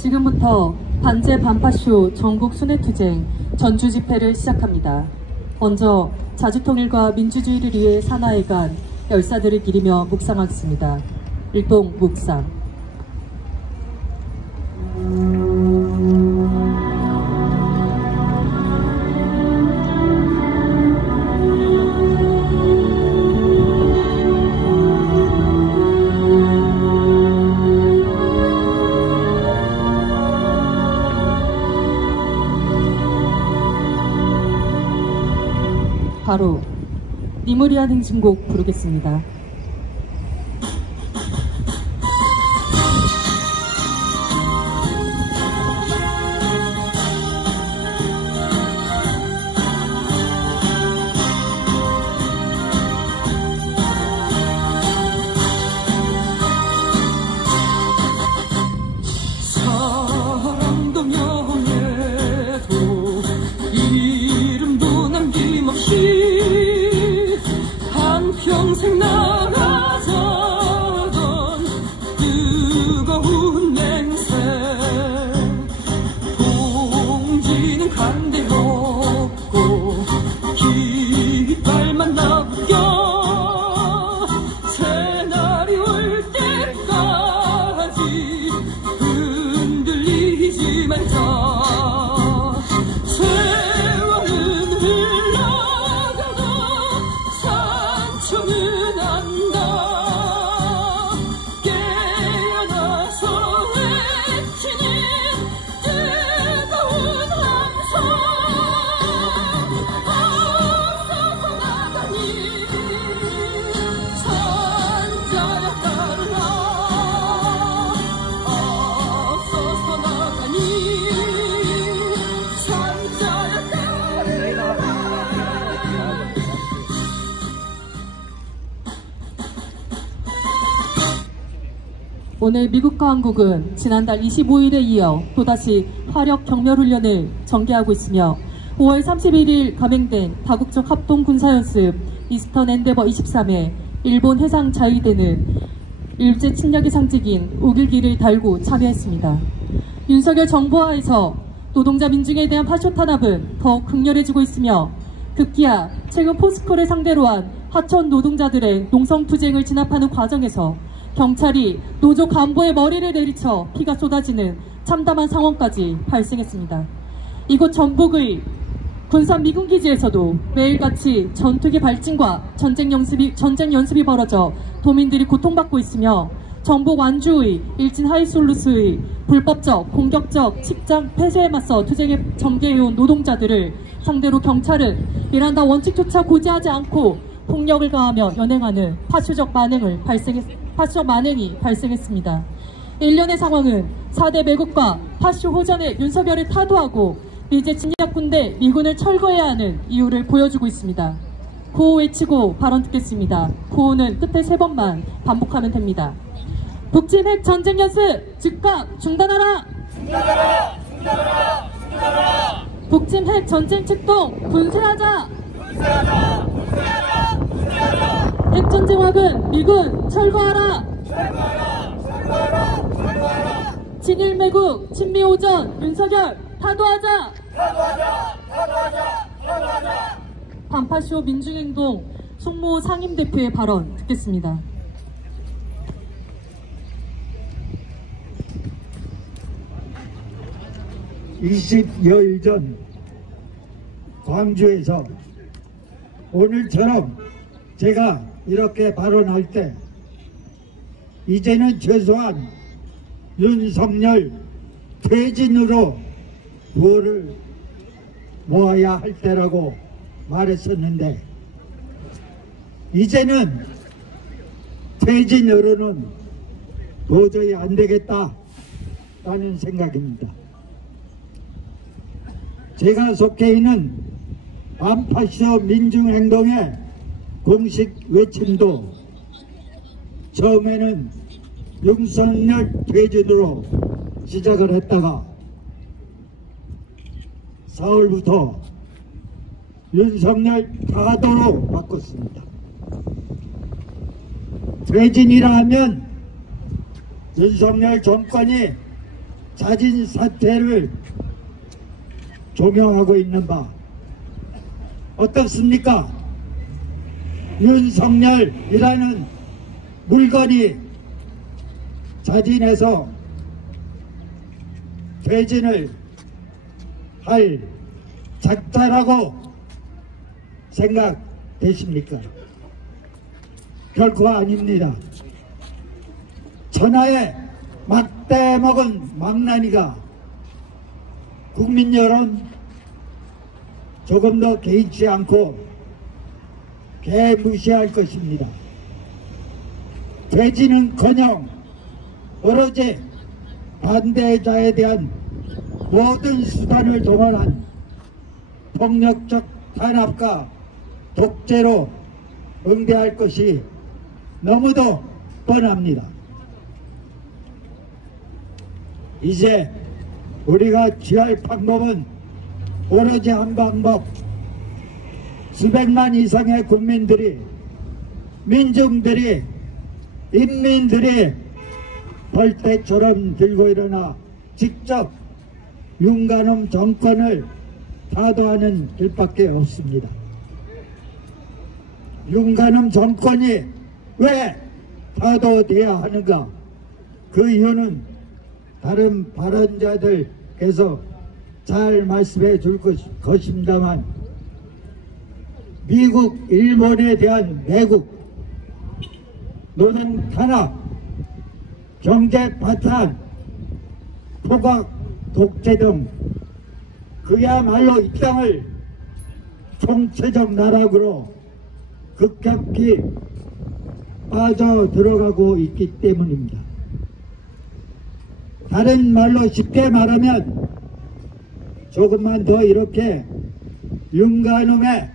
지금부터 반제 반파쇼 전국 순회투쟁 전주 집회를 시작합니다. 먼저 자주통일과 민주주의를 위해 사나이간 열사들을 기리며 묵상하겠습니다. 일동 묵상. 바로 니무리안 행진곡 부르겠습니다. 사랑도 명예도 이름도 남김없이 평생 나가자던 뜨거운 맹세 봉지는 간대없고 깃발만 나부겨 새날이 올 때까지 흔들리지 말자. 저는 안다. 깨어나서 외치는 뜨거운 함성. 앞서서 나가니 산자야 따르라. 앞서서 나가니 산자야 따르라. 오늘 미국과 한국은 지난달 25일에 이어 또다시 화력 경멸훈련을 전개하고 있으며 5월 31일 감행된 다국적 합동군사연습 이스턴 엔데버 23에 일본 해상 자위대는 일제 침략의 상징인 우길기를 달고 참여했습니다. 윤석열 정부하에서 노동자 민중에 대한 파쇼 탄압은 더욱 극렬해지고 있으며 급기야 최근 포스코를 상대로 한 하천 노동자들의 농성투쟁을 진압하는 과정에서 경찰이 노조 간부의 머리를 내리쳐 피가 쏟아지는 참담한 상황까지 발생했습니다. 이곳 전북의 군산 미군기지에서도 매일같이 전투기 발진과 전쟁 연습이 벌어져 도민들이 고통받고 있으며 전북 완주의 일진 하이솔루스의 불법적 공격적 직장 폐쇄에 맞서 투쟁에 전개해온 노동자들을 상대로 경찰은 미란다 원칙조차 고지하지 않고 폭력을 가하며 연행하는 파쇼적 만행이 발생했습니다. 일련의 상황은 4대 매국과 파쇼 호전에 윤석열을 타도하고 미제 침략군대 미군을 철거해야 하는 이유를 보여주고 있습니다. 구호 외치고 발언 듣겠습니다. 구호는 끝에 3번만 반복하면 됩니다. 북침 핵 전쟁 연습 즉각 중단하라! 중단하라! 중단하라! 중단하라! 북침 핵 전쟁 출동 분쇄하자! 분쇄하자! 분쇄하자! 분쇄하자! 핵전쟁학은 미군 철거하라! 철거하라! 철거하라! 철거하라! 친일매국 친미오전 윤석열 타도하자! 타도하자! 타도하자! 타도하자! 반파쇼 민중행동 송모 상임대표의 발언 듣겠습니다. (20여일) 전 광주에서 오늘처럼 제가 이렇게 발언할 때 이제는 최소한 윤석열 퇴진으로 부어를 모아야 할 때라고 말했었는데 이제는 퇴진으로는 도저히 안 되겠다라는 생각입니다. 제가 속해 있는 반파쇼 민중행동의 공식 외침도 처음에는 윤석열 퇴진으로 시작을 했다가 4월부터 윤석열 타도로 바꿨습니다. 퇴진이라 하면 윤석열 정권이 자진 사퇴를 종용하고 있는 바 어떻습니까? 윤석열이라는 물건이 자진해서 퇴진을 할 작자라고 생각되십니까? 결코 아닙니다. 천하에 막대 먹은 망나니가 국민 여론 조금 더 개의치 않고 개무시할 것입니다. 퇴진은커녕 오로지 반대자에 대한 모든 수단을 동원한 폭력적 탄압과 독재로 응대할 것이 너무도 뻔합니다. 이제 우리가 취할 방법은 오로지 한 방법, 수백만 이상의 국민들이, 민중들이, 인민들이 벌떼처럼 들고 일어나 직접 윤관홍 정권을 타도하는 길밖에 없습니다. 윤관홍 정권이 왜 타도돼야 하는가? 그 이유는 다른 발언자들께서 잘 말씀해 줄 것입니다만, 미국, 일본에 대한 매국, 노동 탄압, 경제 파탄, 포각, 독재 등 그야말로 이 땅을 총체적 나락으로 급격히 빠져 들어가고 있기 때문입니다. 다른 말로 쉽게 말하면 조금만 더 이렇게 윤관홍의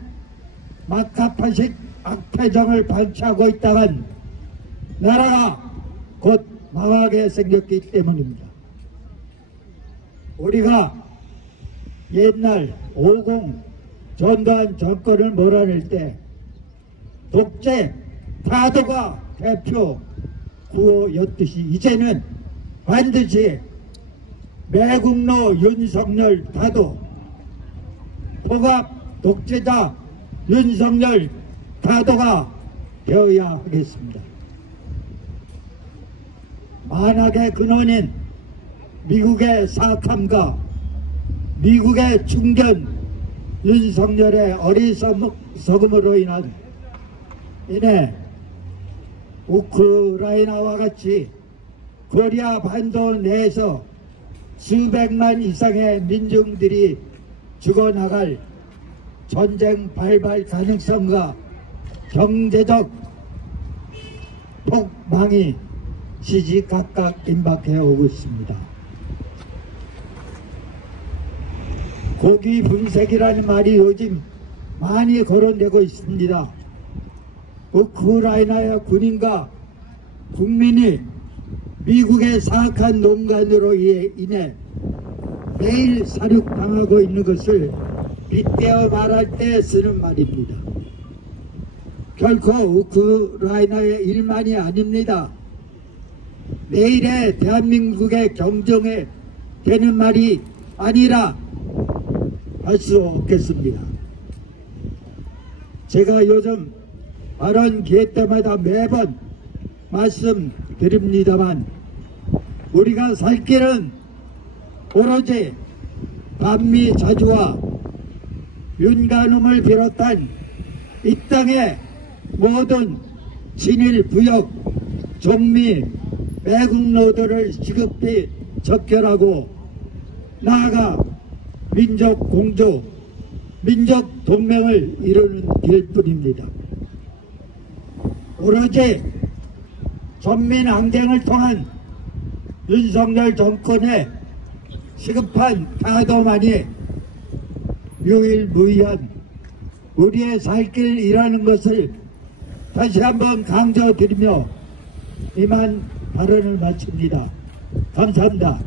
막가파식 악패정을 발휘하고 있다간 나라가 곧 망하게 생겼기 때문입니다. 우리가 옛날 50 전두환 정권을 몰아낼 때 독재 타도가 대표 구호였듯이 이제는 반드시 매국노 윤석열 타도, 포갑 독재자 윤석열 타도가 되어야 하겠습니다. 만악의 근원인 미국의 사악함과 미국의 중견 윤석열의 어리석음으로 인해 우크라이나와 같이 코리아 반도 내에서 수백만 이상의 민중들이 죽어나갈 전쟁 발발 가능성과 경제적 폭망이 시시각각 임박해 오고 있습니다. 고기 분쇄기라는 말이 요즘 많이 거론되고 있습니다. 우크라이나의 군인과 국민이 미국의 사악한 농간으로 인해 매일 사륙당하고 있는 것을 빗대어 말할 때 쓰는 말입니다. 결코 우크라이나의 일만이 아닙니다. 내일의 대한민국의 경정에 되는 말이 아니라 할 수 없겠습니다. 제가 요즘 발언 기회 때마다 매번 말씀드립니다만, 우리가 살 길은 오로지 반미 자주와 윤관홍을 비롯한 이 땅의 모든 진일 부역 종미 매국노들을 시급히 적결하고 나아가 민족 공조, 민족 동맹을 이루는 길뿐입니다. 오로지 전민 항쟁을 통한 윤석열 정권의 시급한 타도만이 유일무이한 우리의 살 길이라는 것을 다시 한번 강조드리며 이만 발언을 마칩니다. 감사합니다.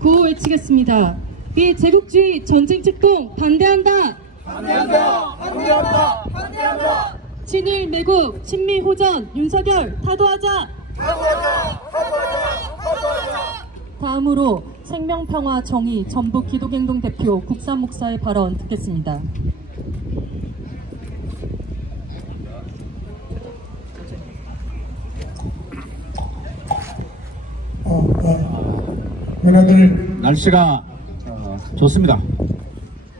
구호 외치겠습니다. 비제국주의 전쟁 책동 반대한다. 반대한다! 반대한다! 반대한다! 친일 매국 친미 호전 윤석열 타도하자. 다음으로 생명평화정의 전북 기독행동 대표 국산 목사의 발언 듣겠습니다. 날씨가 좋습니다.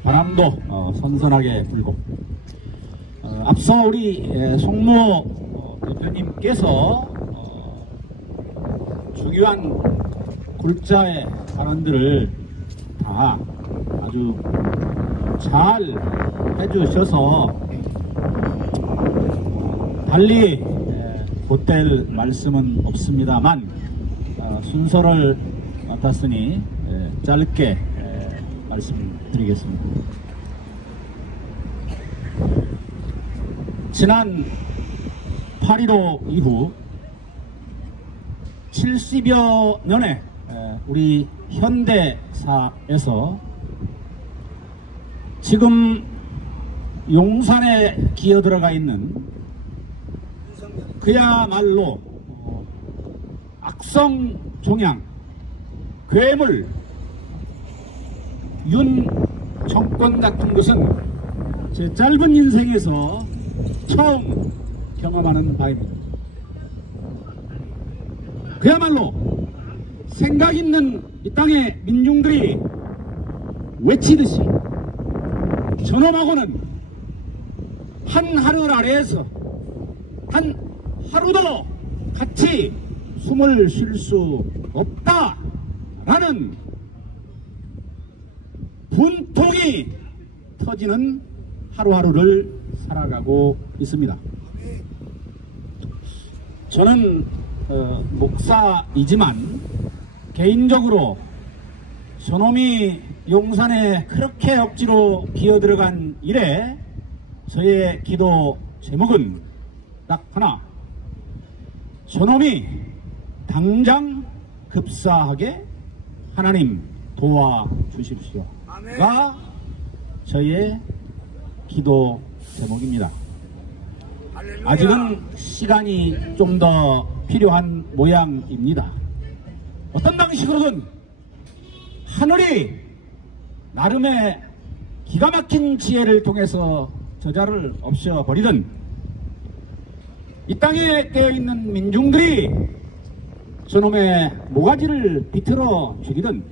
바람도 선선하게 불고 앞서 우리 송무 대표님께서 중요한 골자의 발언들을 다 아주 잘 해주셔서 달리 보탤 말씀은 없습니다만 순서를 맡았으니 짧게 말씀드리겠습니다. 지난 8.15 이후 70여 년의 우리 현대사에서 지금 용산에 기어들어가 있는 그야말로 악성 종양, 괴물, 윤 정권 같은 것은 제 짧은 인생에서 처음 경험하는 바입니다. 그야말로 생각 있는 이 땅의 민중들이 외치듯이 저놈하고는 한 하늘 아래에서 한 하루도 같이 숨을 쉴 수 없다라는 분통이 터지는 하루하루를 살아가고 있습니다. 저는 목사이지만 개인적으로 저놈이 용산에 그렇게 억지로 기어들어간 이래 저의 기도 제목은 딱 하나, 저놈이 당장 급사하게 하나님 도와주십시오가 저의 기도 제목입니다. 아직은 시간이 좀 더 필요한 모양입니다. 어떤 방식으로든 하늘이 나름의 기가 막힌 지혜를 통해서 저자를 없애버리든 이 땅에 깨어있는 민중들이 저놈의 모가지를 비틀어 죽이든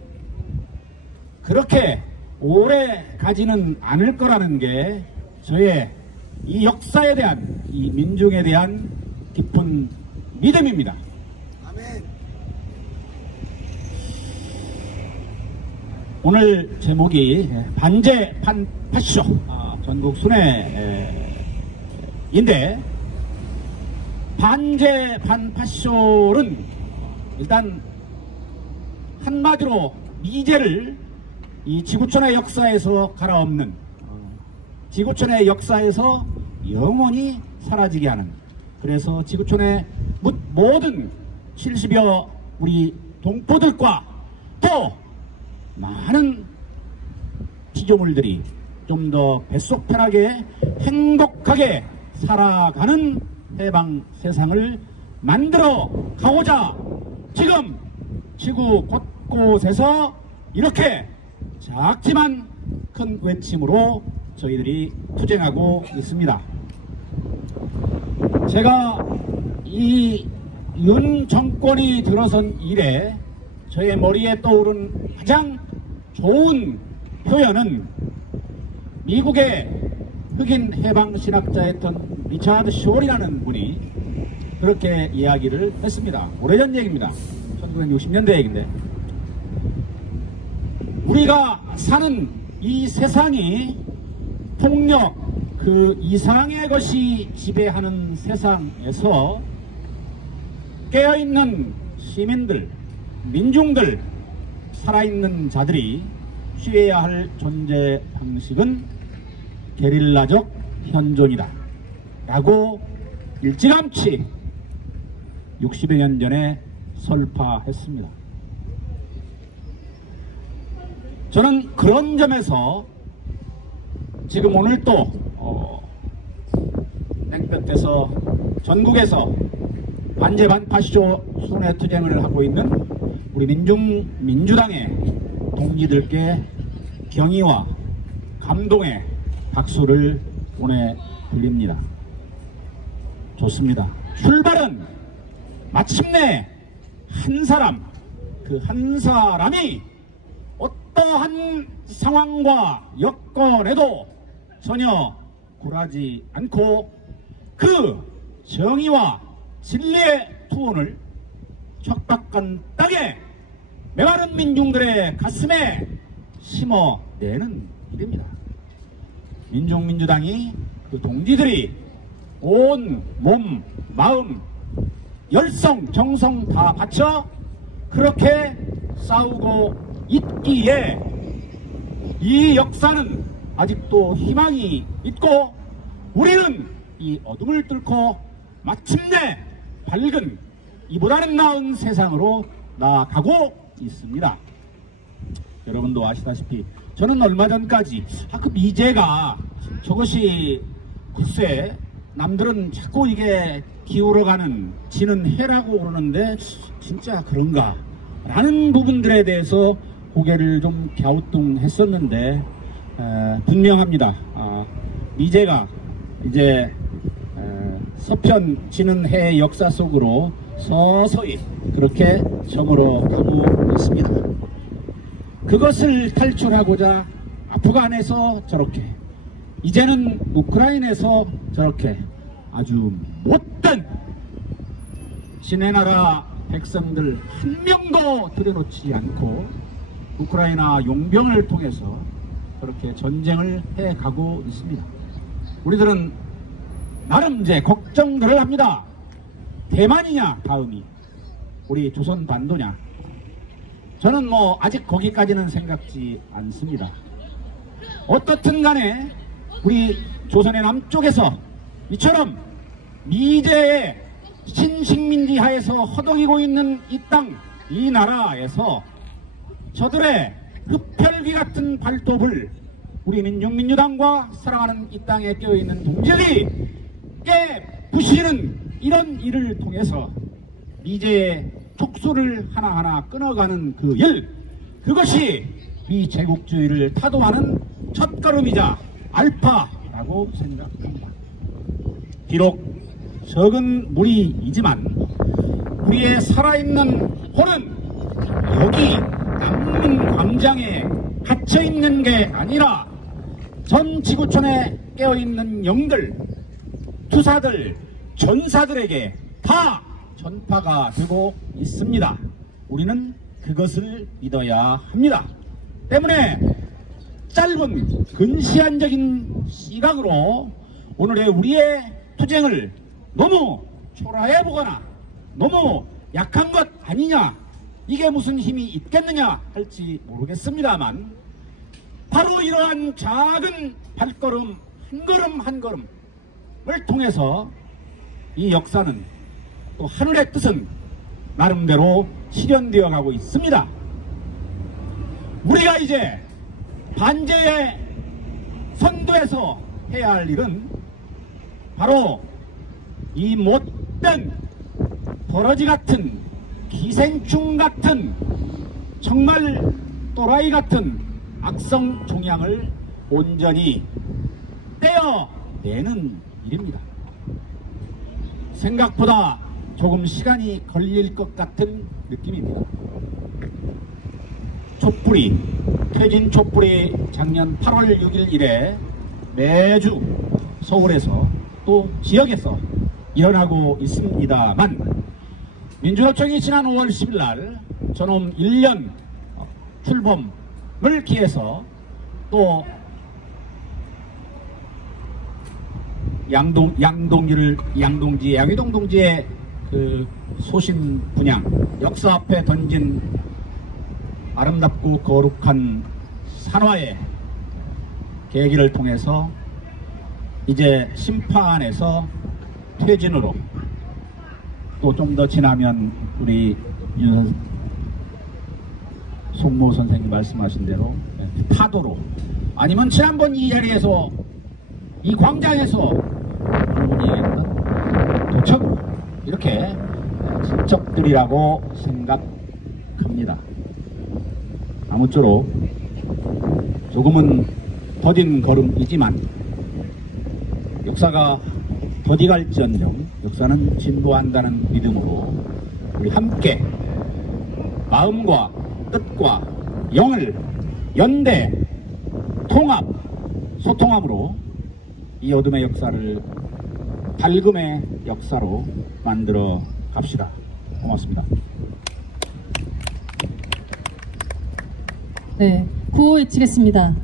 그렇게 오래 가지는 않을 거라는 게 저의 이 역사에 대한, 이 민중에 대한 깊은 믿음입니다. 아멘. 오늘 제목이 반제 판파쇼 전국 순회인데, 반제 판파쇼는 일단 한마디로 미제를 이 지구촌의 역사에서 갈아엎는, 지구촌의 역사에서 영원히 사라지게 하는, 그래서 지구촌의 모든 70여 우리 동포들과 또 많은 피조물들이 좀 더 뱃속 편하게 행복하게 살아가는 해방 세상을 만들어 가고자 지금 지구 곳곳에서 이렇게 작지만 큰 외침으로 저희들이 투쟁하고 있습니다. 제가 이 윤 정권이 들어선 이래 저의 머리에 떠오른 가장 좋은 표현은 미국의 흑인 해방신학자였던 리차드 쇼리라는 분이 그렇게 이야기를 했습니다. 오래전 얘기입니다. 1960년대 얘기인데, 우리가 사는 이 세상이 폭력 그 이상의 것이 지배하는 세상에서 깨어있는 시민들, 민중들, 살아있는 자들이 취해야 할 존재 방식은 게릴라적 현존이다 라고 일찌감치 60여 년 전에 설파했습니다. 저는 그런 점에서 지금 오늘 또 땡볕에서 전국에서 반제반파시조 순회투쟁을 하고 있는 우리 민주당의 동지들께 경의와 감동의 박수를 보내드립니다. 좋습니다. 출발은 마침내 한 사람, 그 한 사람이 어떠한 상황과 여건에도 전혀 굴하지 않고 그 정의와 진리의 투혼을 척박한 땅에 메마른 민중들의 가슴에 심어내는 일입니다. 민중민주당이 그 동지들이 온 몸, 마음, 열성, 정성 다 바쳐 그렇게 싸우고 있기에 이 역사는 아직도 희망이 있고 우리는 이 어둠을 뚫고 마침내 밝은 이보다는 나은 세상으로 나아가고 있습니다. 여러분도 아시다시피 저는 얼마 전까지 그 미제가 저것이 글쎄 남들은 자꾸 이게 기울어가는 지는 해라고 그러는데 진짜 그런가 라는 부분들에 대해서 고개를 좀 갸우뚱했었는데 분명합니다. 미제가 이제 서편 지는 해의 역사 속으로 서서히 그렇게 저물어 가고 있습니다. 그것을 탈출하고자 아프간에서 저렇게, 이제는 우크라이나에서 저렇게 아주 못된 지네 나라 백성들 한 명도 들여놓지 않고 우크라이나 용병을 통해서 그렇게 전쟁을 해가고 있습니다. 우리들은 나름 이제 걱정들을 합니다. 대만이냐 다음이 우리 조선 반도냐. 저는 뭐 아직 거기까지는 생각지 않습니다. 어떻든 간에 우리 조선의 남쪽에서 이처럼 미제의 신식민지 하에서 허덕이고 있는 이 땅, 이 나라에서 저들의 흡혈귀 같은 발톱을 우리 민중민주당과 사랑하는 이 땅에 깨어있는 동지들이 깨부시는 이런 일을 통해서 미제의 촉수를 하나하나 끊어가는 그 일, 그것이 이 제국주의를 타도하는 첫걸음이자 알파라고 생각합니다. 비록 적은 무리이지만 우리의 살아있는 혼은 여기 남문 광장에 갇혀있는 게 아니라 전 지구촌에 깨어있는 영들, 투사들, 전사들에게 다 전파가 되고 있습니다. 우리는 그것을 믿어야 합니다. 때문에 짧은 근시안적인 시각으로 오늘의 우리의 투쟁을 너무 초라해 보거나 너무 약한 것 아니냐, 이게 무슨 힘이 있겠느냐 할지 모르겠습니다만 바로 이러한 작은 발걸음 한 걸음 한 걸음을 통해서 이 역사는 또 하늘의 뜻은 나름대로 실현되어 가고 있습니다. 우리가 이제 반제의 선도에서 해야 할 일은 바로 이 못된 버러지 같은 기생충 같은 정말 또라이 같은 악성 종양을 온전히 떼어내는 일입니다. 생각보다 조금 시간이 걸릴 것 같은 느낌입니다. 촛불이, 퇴진 촛불이 작년 8월 6일 이래 매주 서울에서 또 지역에서 일어나고 있습니다만 민주노총이 지난 5월 10일 날 저놈 1년 출범을 기해서 또 양위동 동지의 그 소신 분양, 역사 앞에 던진 아름답고 거룩한 산화의 계기를 통해서 이제 심판에서 퇴진으로, 또 좀 더 지나면 우리 송모 선생님 말씀하신 대로 타도로, 아니면 지난번 이 자리에서 이 광장에서 여러분이 얘기했던 도척, 이렇게 가족들이라고 생각합니다. 아무쪼록 조금은 더딘 걸음이지만 역사가 더디갈지언정 역사는 진보한다는 믿음으로 우리 함께 마음과 뜻과 영을 연대, 통합, 소통함으로 이 어둠의 역사를 밝음의 역사로 만들어 갑시다. 고맙습니다. 네, 구호 외치겠습니다.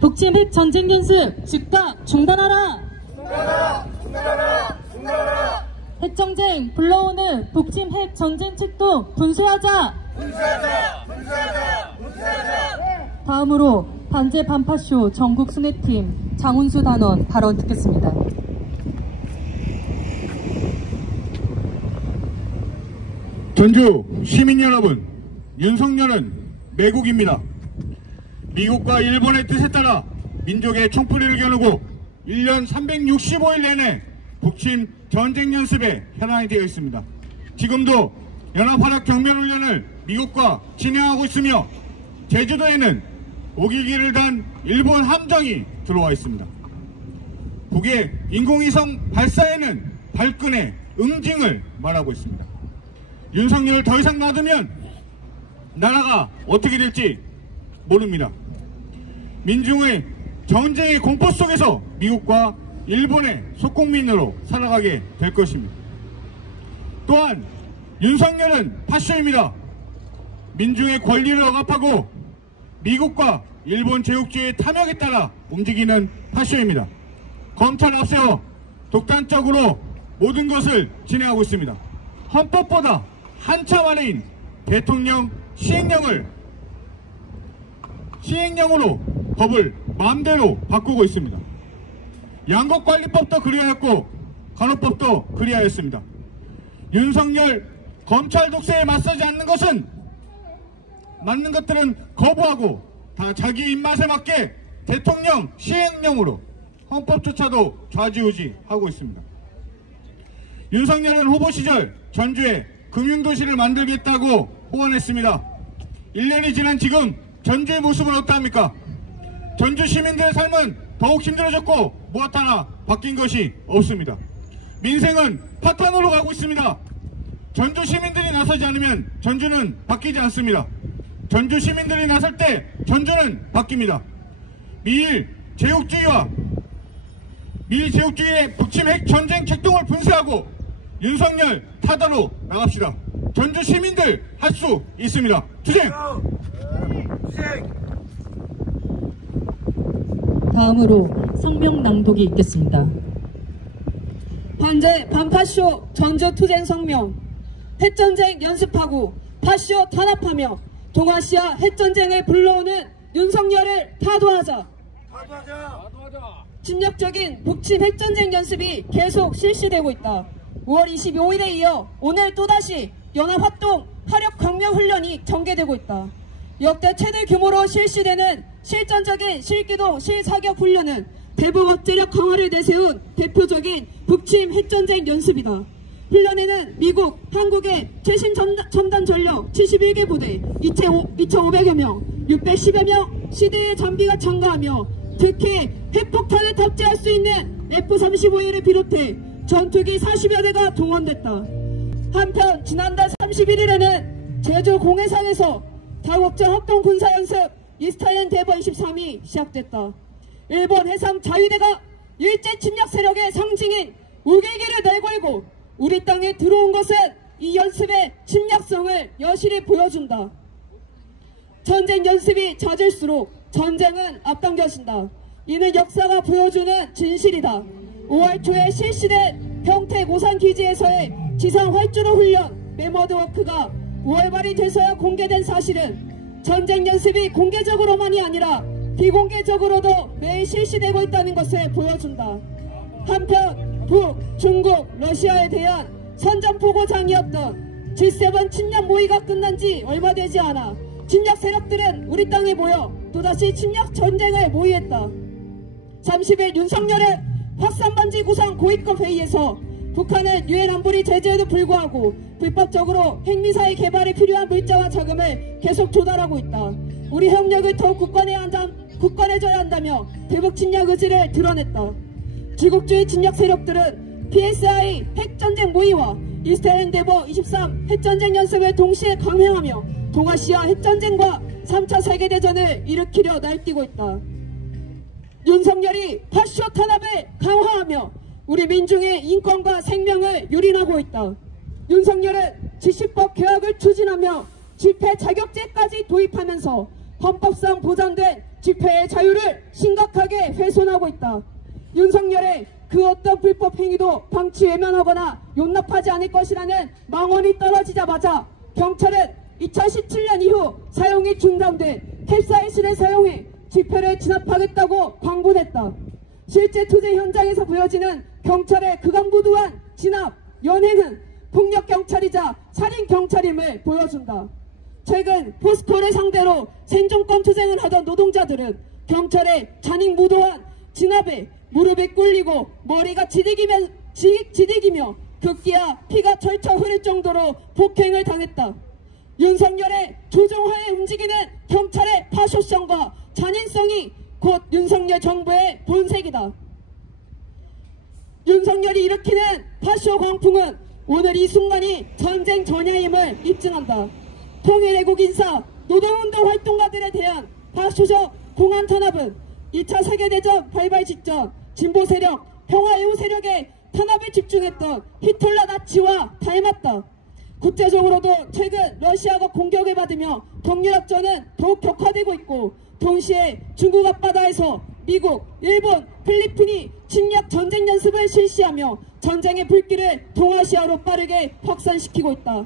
북침 핵 전쟁 연습 즉각 중단하라! 중단하라! 핵전쟁 불러오는 북침 핵 전쟁 책도 분쇄하자! 다음으로 반제 반파쇼 전국 순회팀 장훈수 단원 발언 듣겠습니다. 전주 시민 여러분, 윤석열은 매국입니다. 미국과 일본의 뜻에 따라 민족의 총뿌리를 겨누고 1년 365일 내내 북침 전쟁 연습에 현황이 되어 있습니다. 지금도 연합화력 경면훈련을 미국과 진행하고 있으며 제주도에는 오기기를 단 일본 함정이 들어와 있습니다. 북의 인공위성 발사에는 발끈의 응징을 말하고 있습니다. 윤석열을 더 이상 놔두면 나라가 어떻게 될지 모릅니다. 민중의 전쟁의 공포 속에서 미국과 일본의 속국민으로 살아가게 될 것입니다. 또한 윤석열은 파쇼입니다. 민중의 권리를 억압하고 미국과 일본 제국주의의 탐욕에 따라 움직이는 파쇼입니다. 검찰 앞세워 독단적으로 모든 것을 진행하고 있습니다. 헌법보다 한참 아래인 대통령 시행령으로 법을 마음대로 바꾸고 있습니다. 양곡관리법도 그리하였고 간호법도 그리하였습니다. 윤석열 검찰 독세에 맞서지 않는 것은 맞는 것들은 거부하고 다 자기 입맛에 맞게 대통령 시행령으로 헌법조차도 좌지우지하고 있습니다. 윤석열은 후보 시절 전주에 금융도시를 만들겠다고 호언했습니다. 1년이 지난 지금 전주의 모습은 어떠합니까? 전주 시민들의 삶은 더욱 힘들어졌고 무엇 하나 바뀐 것이 없습니다. 민생은 파탄으로 가고 있습니다. 전주 시민들이 나서지 않으면 전주는 바뀌지 않습니다. 전주 시민들이 나설 때 전주는 바뀝니다. 미일 제국주의의 북침 핵 전쟁 책동을 분쇄하고 윤석열 타다로 나갑시다. 전주 시민들 할 수 있습니다. 투쟁! 다음으로 성명 낭독이 있겠습니다. 반제 반파쇼 전주 투쟁 성명. 핵전쟁 연습하고 파쇼 탄압하며 동아시아 핵전쟁을 불러오는 윤석열을 타도하자. 침략적인 북침 핵전쟁 연습이 계속 실시되고 있다. 5월 25일에 이어 오늘 또다시 연합활동 화력 강명 훈련이 전개되고 있다. 역대 최대 규모로 실시되는 실전적인 실기동 실사격 훈련은 대북 억제력 강화를 내세운 대표적인 북침 핵전쟁 연습이다. 훈련에는 미국, 한국의 최신 첨단 전력 71개 부대 2,500여 명, 610여 명 시대의 장비가 참가하며 특히 핵폭탄을 탑재할 수 있는 F-35A를 비롯해 전투기 40여 대가 동원됐다. 한편 지난달 31일에는 제주 공해상에서 다국제 합동 군사연습 이스턴 엔데버 23이 시작됐다. 일본 해상 자위대가 일제 침략 세력의 상징인 우길기를 내걸고 우리 땅에 들어온 것은 이 연습의 침략성을 여실히 보여준다. 전쟁 연습이 잦을수록 전쟁은 앞당겨진다. 이는 역사가 보여주는 진실이다. 5월 초에 실시된 평택 오산기지에서의 지상 활주로 훈련 메머드워크가 5월 말이 돼서야 공개된 사실은 전쟁 연습이 공개적으로만이 아니라 비공개적으로도 매일 실시되고 있다는 것을 보여준다. 한편 북, 중국, 러시아에 대한 선전포고장이었던 G7 침략 모의가 끝난 지 얼마 되지 않아 침략 세력들은 우리 땅에 모여 또다시 침략 전쟁을 모의했다. 30일 윤석열은 확산반지 구상 고위급 회의에서 북한은 유엔 안보리 제재에도 불구하고 불법적으로 핵미사일 개발에 필요한 물자와 자금을 계속 조달하고 있다. 우리 협력을 더욱 굳건해져야 한다며 대북 침략 의지를 드러냈다. 지국주의 침략 세력들은 PSI 핵전쟁 모의와 이스턴 엔데버 23 핵전쟁 연습을 동시에 강행하며 동아시아 핵전쟁과 3차 세계대전을 일으키려 날뛰고 있다. 윤석열이 파쇼 탄압을 강화하며 우리 민중의 인권과 생명을 유린하고 있다. 윤석열은 지시법 개혁을 추진하며 집회 자격제까지 도입하면서 헌법상 보장된 집회의 자유를 심각하게 훼손하고 있다. 윤석열의 그 어떤 불법 행위도 방치 외면하거나 용납하지 않을 것이라는 망언이 떨어지자마자 경찰은 2017년 이후 사용이 중단된 캡사이신을 사용해 집회를 진압하겠다고 광분했다. 실제 투쟁 현장에서 보여지는 경찰의 극악무도한 진압, 연행은 폭력경찰이자 살인경찰임을 보여준다. 최근 포스코를 상대로 생존권 투쟁을 하던 노동자들은 경찰의 잔인무도한 진압에 무릎이 꿇리고 머리가 지디기며 급기야 피가 철철 흐를 정도로 폭행을 당했다. 윤석열의 조종하에 움직이는 경찰의 파쇼성과 잔인성이 곧 윤석열 정부의 본색이다. 윤석열이 일으키는 파쇼 광풍은 오늘 이 순간이 전쟁 전야임을 입증한다. 통일애국 인사, 노동운동 활동가들에 대한 파쇼적 공안 탄압은 2차 세계대전 발발 직전 진보 세력, 평화애호 세력의 탄압에 집중했던 히틀러 나치와 닮았다. 국제적으로도 최근 러시아가 공격을 받으며 경륜학전은 더욱 격화되고 있고 동시에 중국 앞바다에서 미국, 일본, 필리핀이 침략 전쟁 연습을 실시하며 전쟁의 불길을 동아시아로 빠르게 확산시키고 있다.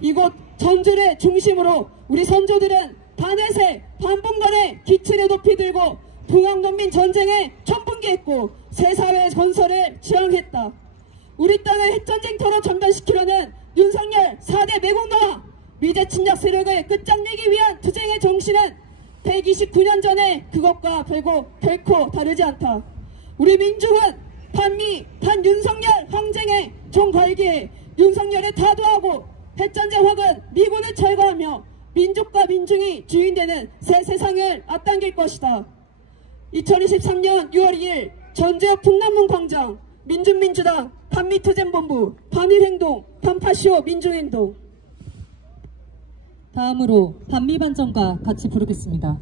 이곳 전주를 중심으로 우리 선조들은 반해세, 반분간의 기치를 높이 들고 동학농민 전쟁에 천분기했고 새 사회 건설을 지향했다. 우리 땅을 핵전쟁터로 전변시키려는 윤석열 4대 매국노와 미제 침략 세력을 끝장내기 위한 투쟁의 정신은 129년 전에 그것과 결코 다르지 않다. 우리 민중은 반미, 반윤석열 항쟁에 종발기에 윤석열을 타도하고 핵전쟁 확은 미군을 철거하며 민족과 민중이 주인되는 새 세상을 앞당길 것이다. 2023년 6월 2일 전주역 풍남문 광장 민중민주당 반미투쟁본부 반일행동 반파쇼 민중행동. 다음으로 반미반정과 같이 부르겠습니다.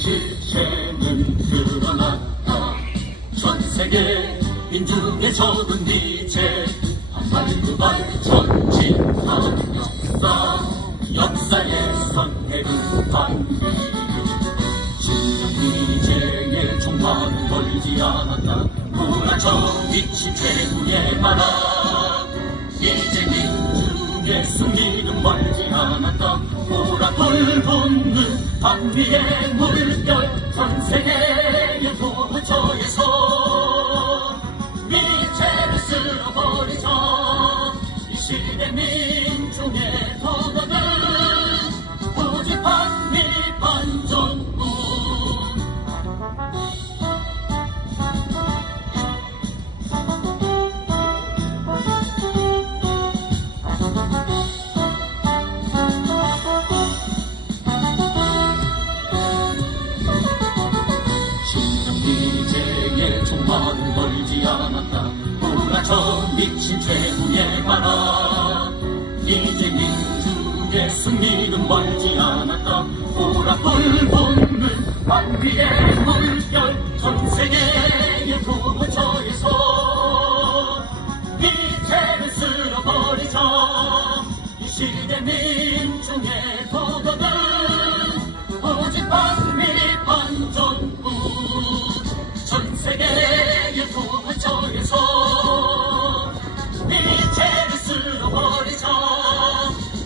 실체는 드러났다. 전세계 민중의 적은 이제 한발두발 전진하는 역사의 선택은 반미. 신정미제의 종말은 멀지 않았다. 불안정 미친 최후의 나라. 이제 민중의 승리는 멀지 않았다. 보라 돌붙는 반미의 물결 전 세계의 도처에서 미제를 쓸어버리자. 이 시대 민중의 도전은 오직 반미 반정부. 종말은 멀지 않았다. 불안쳐 미친 최후의 바람. 이제 민중의 승리는 멀지 않았다. 보라 돌붙는 반미의 물결 전 세계의 도처에서 미제를 쓸어버리자. 이 시대 민중의 도전은 오직 반미 반정부. 전 세계의 도처에서 미제를 쓸어버리자.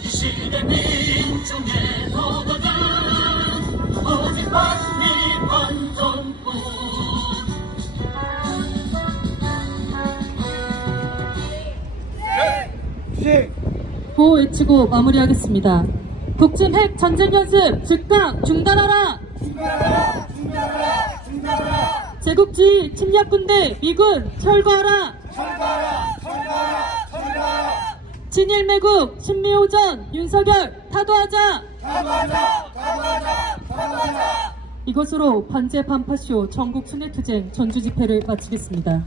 이 시대 민중의 도전은 오직 구호 외치고 마무리하겠습니다. 북침 핵 전쟁 연습 즉각 중단하라! 중단하라! 중단하라! 중단하라! 제국주의 침략군대 미군 철거하라! 철거하라! 철거하라! 철거하라! 친일 매국 신미호전 윤석열 타도하자! 타도하자! 타도하자! 타도하자! 이것으로 반제 반파쇼 전국 순회투쟁 전주 집회를 마치겠습니다.